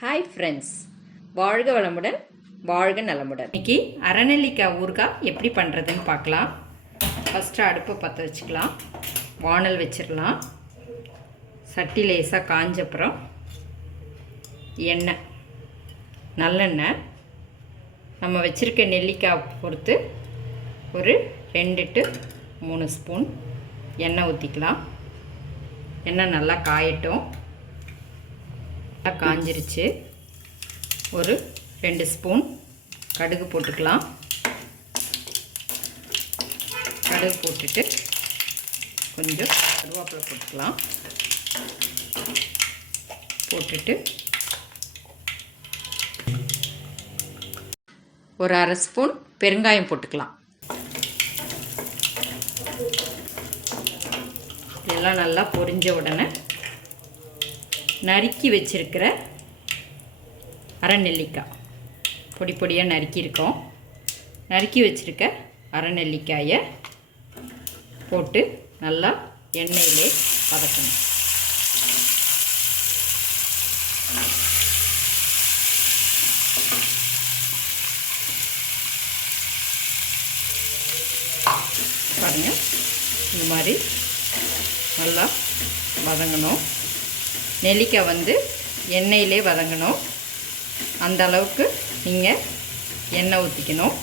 Hi friends, வாழ்க வளமுடன், வாழ்க நலமுடன். இன்றைக்கி அரைநெல்லிக்காய் ஊறுகாய் எப்படி பண்ணுறதுன்னு பார்க்கலாம். ஃபஸ்ட்டு அடுப்பை பற்ற வச்சுக்கலாம். வானல் வச்சிடலாம். சட்டி லேசாக காஞ்சப்புறம் எண்ணெய், நல்லெண்ணெய், நம்ம வச்சுருக்க நெல்லிக்காய் பொறுத்து ஒரு 2 to 3 ஸ்பூன் எண்ணெய் ஊற்றிக்கலாம். எண்ணெய் நல்லா காயட்டும். காஞ்சிருச்சு. ஒரு 2 ஸ்பூன் கடுகு போட்டுக்கலாம். கடுகு போட்டுட்டு கொஞ்சம் கருவேப்பிலை போட்டுக்கலாம். போட்டுட்டு ஒரு 1/2 ஸ்பூன் பெருங்காயம் போட்டுக்கலாம். இதெல்லாம் நல்லா பொரிஞ்ச உடனே நறுக்கி வச்சிருக்கிற அரை நெல்லிக்காய் பொடி பொடியாக நறுக்கியிருக்கோம். நறுக்கி வச்சுருக்க அரை நெல்லிக்காயை போட்டு நல்லா எண்ணெயிலே வதக்கணும். பாருங்கள், இந்த மாதிரி நல்லா வதங்கணும். நெல்லிக்காய் எண்ணெயிலே வதங்கணும். அந்த அளவுக்கு நீங்கள் எண்ணெய் ஊற்றிக்கணும்.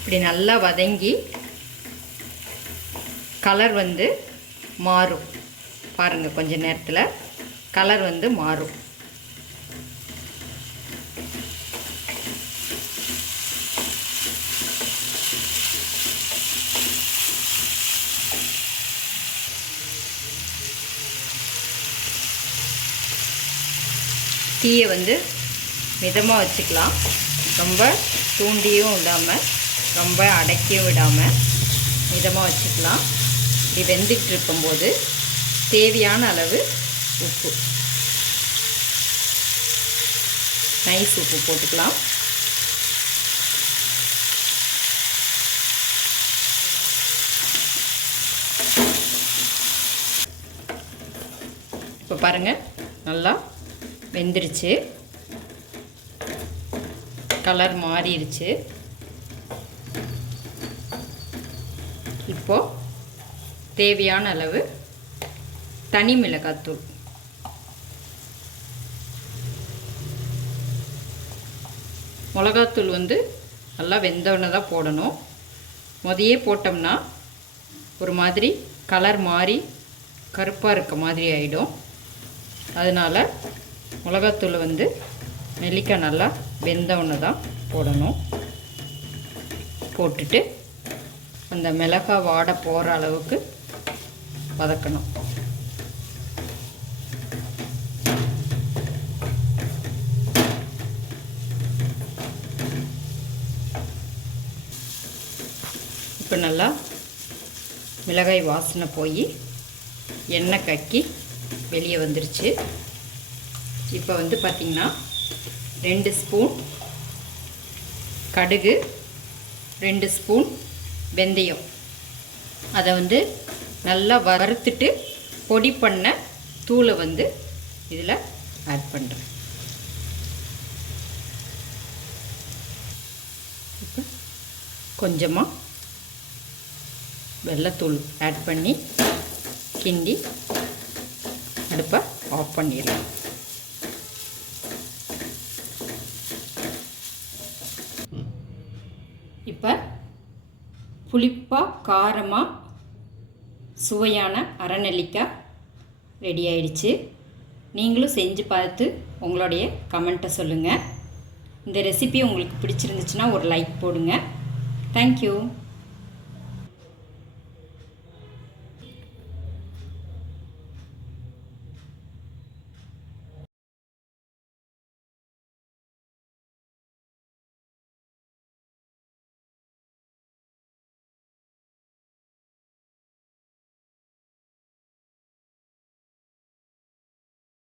இப்படி நல்லா வதங்கி கலர் மாறும். பாருங்கள், கொஞ்ச நேரத்தில் கலர் மாறும். தீயை மிதமாக வச்சுக்கலாம். ரொம்ப தூண்டியும் விடாமல் ரொம்ப அடக்கியும் விடாமல் மிதமாக வச்சுக்கலாம். இப்படி வெந்துக்கிட்டு இருக்கும்போது தேவையான அளவு உப்பு, நைஸ் உப்பு போட்டுக்கலாம். இப்போ பாருங்கள், நல்லா வெந்துருச்சு. கலர் மாறிடுச்சு. இப்போது தேவையான அளவு தனி மிளகாத்தூள், மிளகாத்தூள் நல்லா வெந்தவொடனே தான் போடணும். முதையே போட்டோம்னா ஒரு மாதிரி கலர் மாறி கருப்பாக இருக்க மாதிரி ஆகிடும். அதனால் மிளகாத்தூள் நெல்லிக்காய் நல்லா வெந்தவொடனே தான் போடணும். போட்டுட்டு அந்த மிளகாய் வாடை போகிற அளவுக்கு வதக்கணும். இப்போ நல்லா மிளகாய் வாசனை போய் எண்ணெய் கக்கி வெளியே வந்துருச்சு. இப்போ பார்த்திங்கன்னா 2 ஸ்பூன் கடுகு, 2 ஸ்பூன் வெந்தயம், அதை நல்லா வறுத்துட்டு பொடி பண்ண தூளை இதில் ஆட் பண்ணுறேன். இப்போ கொஞ்சமாக வெள்ளைத்தூள் ஆட் பண்ணி கிண்டி அடுப்பை ஆஃப் பண்ணிடலாம். இப்போ புளிப்பாக காரமாக சுவையான அரைநெல்லிக்காய் ரெடி ஆயிடுச்சு. நீங்களும் செஞ்சு பார்த்து உங்களுடைய கமெண்ட்டை சொல்லுங்கள். இந்த ரெசிபி உங்களுக்கு பிடிச்சிருந்துச்சுன்னா ஒரு லைக் போடுங்க. தேங்க்யூ.